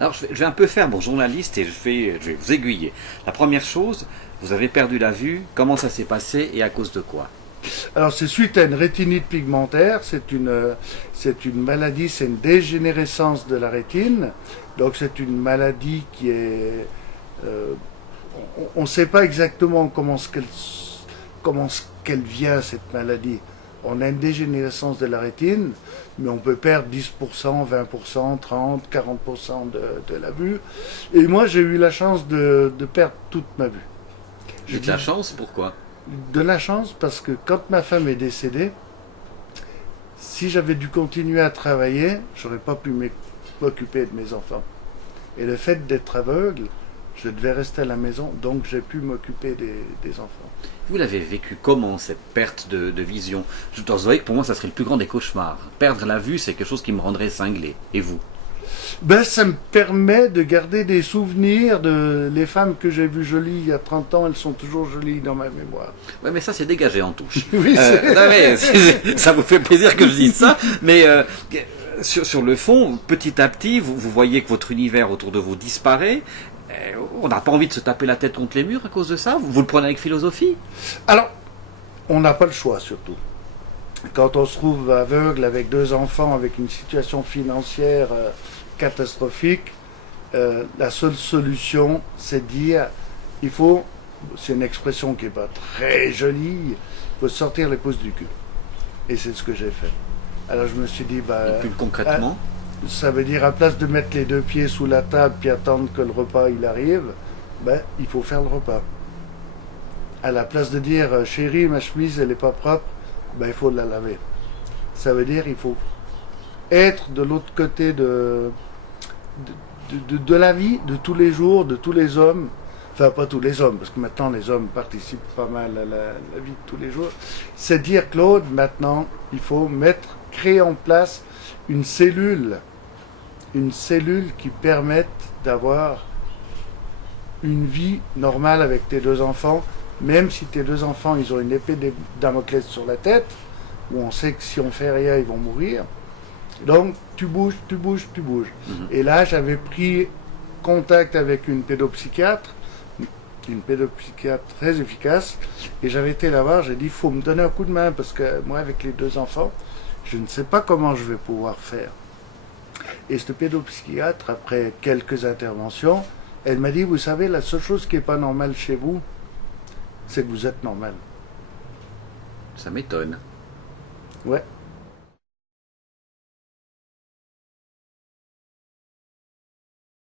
Alors je vais un peu faire mon journaliste et je vais vous aiguiller. La première chose, vous avez perdu la vue, comment ça s'est passé et à cause de quoi? Alors c'est suite à une rétinite pigmentaire, c'est une maladie, c'est une dégénérescence de la rétine. Donc c'est une maladie qui est... euh, on ne sait pas exactement comment ce qu'elle vient, cette maladie. On a une dégénérescence de la rétine, mais on peut perdre 10%, 20%, 30, 40% de la vue. Et moi j'ai eu la chance de perdre toute ma vue. Je J'ai de dis la chance, pourquoi? de la chance parce que quand ma femme est décédée, si j'avais dû continuer à travailler, j'aurais pas pu m'occuper de mes enfants. Et le fait d'être aveugle, je devais rester à la maison, donc j'ai pu m'occuper des enfants. Vous l'avez vécu comment, cette perte de vision? Je dois avouer que pour moi, ça serait le plus grand des cauchemars. Perdre la vue, c'est quelque chose qui me rendrait cinglé. Et vous? Ben, ça me permet de garder des souvenirs de les femmes que j'ai vues jolies il y a 30 ans, elles sont toujours jolies dans ma mémoire. Ouais, mais ça, c'est dégagé en touche. Oui, Non, mais ça vous fait plaisir que je dise ça, mais sur le fond, petit à petit, vous voyez que votre univers autour de vous disparaît. On n'a pas envie de se taper la tête contre les murs à cause de ça. Vous le prenez avec philosophie? Alors, on n'a pas le choix surtout. Quand on se trouve aveugle avec deux enfants, avec une situation financière catastrophique, la seule solution, c'est de dire, il faut, c'est une expression qui n'est pas très jolie, il faut sortir les pouces du cul. Et c'est ce que j'ai fait. Alors je me suis dit, Et plus concrètement? ça veut dire à place de mettre les deux pieds sous la table puis attendre que le repas il arrive, ben, il faut faire le repas. À la place de dire, chérie, ma chemise elle n'est pas propre, ben, il faut la laver. Ça veut dire il faut être de l'autre côté de la vie, de tous les jours, de tous les hommes. Enfin, pas tous les hommes, parce que maintenant les hommes participent pas mal à la vie de tous les jours. C'est dire, Claude, maintenant, il faut créer en place une cellule qui permette d'avoir une vie normale avec tes deux enfants, même si tes deux enfants, ils ont une épée de Damoclès sur la tête, où on sait que si on fait rien, ils vont mourir. Donc, tu bouges, tu bouges, tu bouges. Et là, j'avais pris contact avec une pédopsychiatre très efficace, et j'avais été la voir, j'ai dit, il faut me donner un coup de main, parce que moi, avec les deux enfants, je ne sais pas comment je vais pouvoir faire. Et cette pédopsychiatre, après quelques interventions, elle m'a dit, vous savez, la seule chose qui n'est pas normale chez vous, c'est que vous êtes normal. Ça m'étonne. Ouais.